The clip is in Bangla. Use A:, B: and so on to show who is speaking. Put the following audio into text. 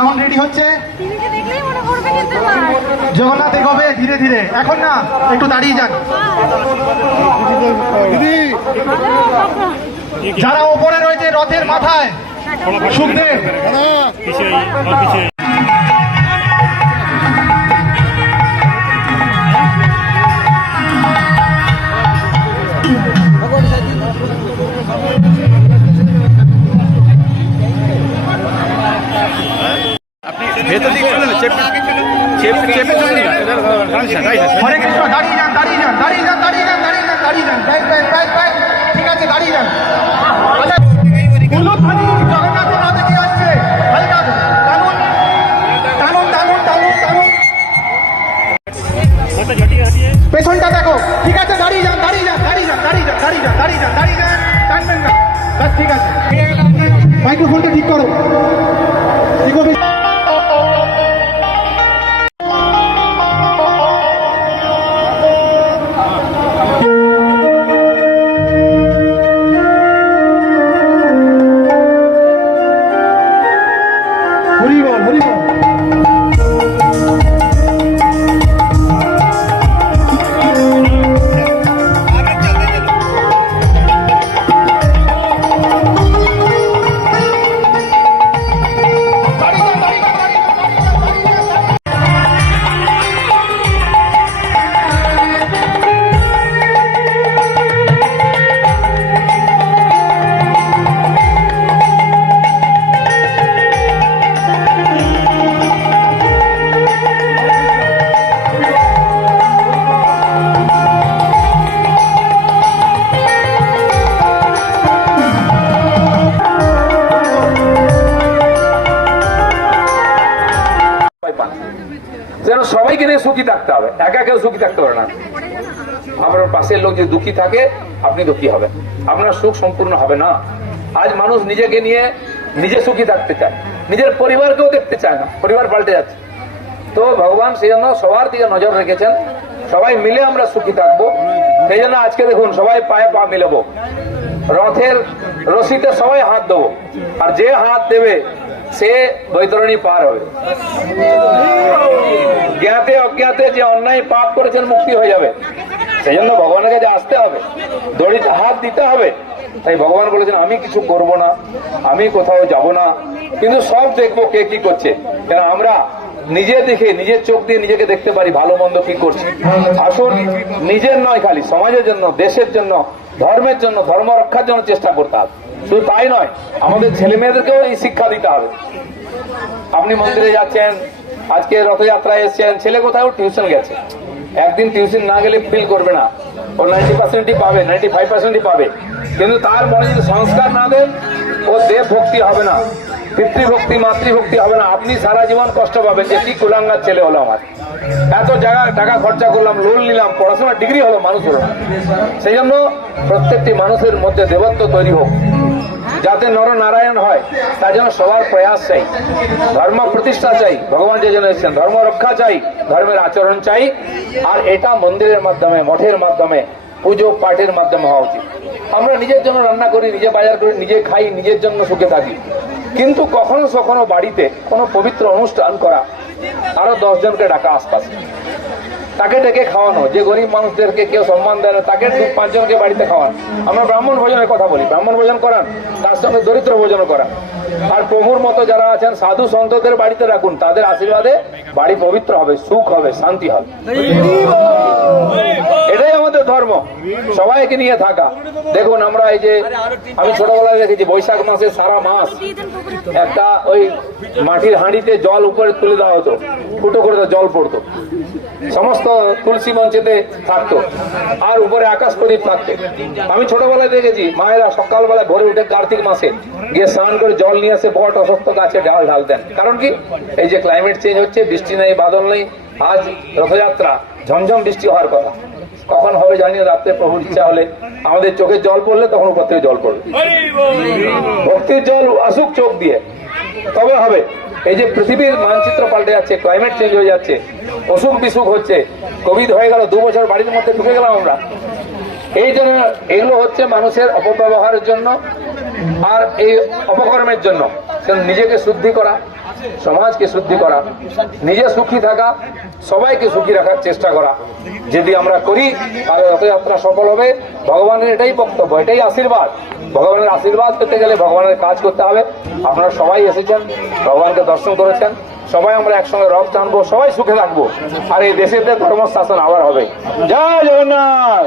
A: সাউন্ড রেডি হচ্ছে।
B: মনে
A: জগন্নাথ এগোবে ধীরে ধীরে। এখন না একটু দাঁড়িয়ে যান। যারা ওপরে রয়েছে রথের মাথায় সুখদেব।
C: ভেতর দিকে চলে চেপে চেপে চেপে চলে না
A: হরে কৃষ্ণ দাঁড়িয়ে যান দাঁড়িয়ে যান দাঁড়িয়ে যান দাঁড়িয়ে যান দাঁড়িয়ে যান দাঁড়িয়ে যান ব্যাস ব্যাস ঠিক আছে দাঁড়িয়ে যান আচ্ছা, পেছনটা দেখো ঠিক আছে দাঁড়িয়ে যান দাঁড়িয়ে যান দাঁড়িয়ে যান দাঁড়িয়ে যান দাঁড়িয়ে যান দাঁড়িয়ে যান দাঁড়িয়ে যান টানবেন ঠিক আছে মাইক্রোফোনটা ঠিক করো
D: যেন সবাইকে নিয়ে সুখী থাকতে হবে। একা কেউ সুখী থাকতে পারে না। আপনার পাশের লোক যদি দুঃখী থাকে, আপনি দুঃখী হবেন। আপনার সুখ সম্পূর্ণ হবে না। আজ মানুষ নিজেকে নিয়ে নিজে সুখী থাকতে চায়। নিজের পরিবারকেও দেখতে চায় না। পরিবার পাল্টে যাচ্ছে। তো ভগবান সেই জন্য সবার দিকে নজর রেখেছেন। সবাই মিলে আমরা সুখী থাকব। সেই জন্য আজকে দেখুন, সবাই পায়ে পা মিলাবো। রথের রশিতে সবাই হাত দেবো। আর যে হাত দেবে সে বৈতরণী পার হবে। জ্ঞাতে অজ্ঞাতে যে অন্যায় পাপ করেছেন মুক্তি হয়ে যাবে। সেই জন্য ভগবানের কাছে আসতে হবে, দড়িতে হাত দিতে হবে, তাই ভগবান বলেছেন, আমি কিছু করব না, আমি কোথাও যাব না। কিন্তু সব দেখব কে কি করছে। কেন আমরা নিজে দেখে, নিজের চোখ দিয়ে নিজেকে দেখতে পারি, ভালো মন্দ কি করছে। আসুন, নিজের নয় খালি, সমাজের জন্য, দেশের জন্য, ধর্মের জন্য, ধর্ম রক্ষার জন্য চেষ্টা করতে হবে। শুধু তাই নয়, আমাদের ছেলে মেয়েদেরকেও এই শিক্ষা দিতে হবে। আপনি মন্দিরে যাচ্ছেন, আজকে রথযাত্রায় এসেছেন, ছেলে কোথাও টিউশন গেছে। একদিন টিউশন না গেলে ফিল করবে না। ও নাইনটি পার্সেন্টই পাবে, নাইনটি ফাইভ পার্সেন্টই পাবে। কিন্তু তার মনে যদি সংস্কার না দেন, ও দেব ভক্তি হবে না, পিতৃভক্তি, মাতৃভক্তি হবে না। আপনি সারা জীবন কষ্ট পাবেন যে কি কুলাঙ্গার ছেলে হলো আমার। এত জায়গা, টাকা খরচা করলাম, লোন নিলাম পড়াশোনা ডিগ্রি হলো মানুষ হলো সেই জন্য প্রত্যেকটি মানুষের মধ্যে দেবত্ব তৈরি হোক। যাতে নরনারায়ণ হয়, তার জন্য সবার প্রয়াস চাই। ধর্ম প্রতিষ্ঠা চাই, ভগবান যে জন্য এসেছেন, ধর্ম রক্ষা চাই, ধর্মের আচরণ চাই, আর এটা মন্দিরের মাধ্যমে, মঠের মাধ্যমে, পুজো পাঠের মাধ্যমে হওয়া উচিত। আমরা নিজের জন্য রান্না করি, নিজে বাজার করি, নিজে খাই, নিজের জন্য সুখে থাকি। কিন্তু কখনো কখনো বাড়িতে কোনো পবিত্র অনুষ্ঠান করা, আরও দশ জনকে ডাকা আশপাশে। তাকে ডেকে খাওয়ানো, যে গরিব মানুষদেরকে কেউ সম্মান দেয় না, তাকে পাঁচজনকে বাড়িতে খাওয়ান। আমরা ব্রাহ্মণ ভোজনের কথা বলি, ব্রাহ্মণ ভোজন করান, তার সঙ্গে দরিদ্র ভোজন করান। আর প্রভুর মতো যারা আছেন, সাধু সন্তদের বাড়িতে রাখুন, তাদের আশীর্বাদে বাড়ি পবিত্র হবে, সুখ হবে, শান্তি হবে। এটাই আমাদের ধর্ম। সবাইকে নিয়ে থাকা। দেখুন, আমরা এই যে, আমি ছোটবেলায় দেখেছি, বৈশাখ মাসে সারা মাস। একটা ওই মাটির হাঁড়িতে জল উপরে তুলে দেওয়া হতো। ফুটো করে জল পড়তো। সমস্ত তুলসী মঞ্চেতে থাকতো। আর উপরে আকাশ প্রদীপ থাকতো। আমি ছোটবেলায় দেখেছি, মায়েরা সকালবেলায় ভোরে উঠে কার্তিক মাসে গিয়ে স্নান করে জল নিয়ে এসে বট অসুস্থ গাছে ডাল ঢালতেন কারণ কি? এই যে ক্লাইমেট চেঞ্জ হচ্ছে, বৃষ্টি নেই, বাদল নেই, আজ রথযাত্রা, ঝমঝম বৃষ্টি হওয়ার কথা। কখন হবে জানি না, রাত্রে প্রভুর ইচ্ছা হলে। আমাদের চোখে জল পড়লে তখন উপর থেকে জল পড়বে। ভক্তির জল আসুক চোখ দিয়ে। তবে হবে। এই যে পৃথিবীর মানচিত্র পাল্টে যাচ্ছে ক্লাইমেট চেঞ্জ হয়ে যাচ্ছে, অসুখ বিসুখ হচ্ছে কোভিড হয়ে গেল, দু বছর বাড়ির মধ্যে ঢুকে গেলাম আমরা। এই জন্য এগুলো হচ্ছে মানুষের অপব্যবহারের জন্য আর এই অপকর্মের জন্য। নিজেকে শুদ্ধি করা, সমাজকে শুদ্ধি করা, নিজে সুখী থাকা, সবাইকে সুখী রাখার চেষ্টা করা। যদি আমরা করি, তাহলে রথযাত্রা সফল হবে। ভগবানের এটাই বক্তব্য, এটাই আশীর্বাদ। ভগবানের আশীর্বাদ পেতে গেলে ভগবানের কাজ করতে হবে। আপনারা সবাই এসেছেন, ভগবানকে দর্শন করেছেন। সবাই আমরা একসঙ্গে রব টানবো, সবাই সুখে থাকব। আর এই দেশেতে ধর্ম শাসন আবার হবে। জয় জগন্নাথ!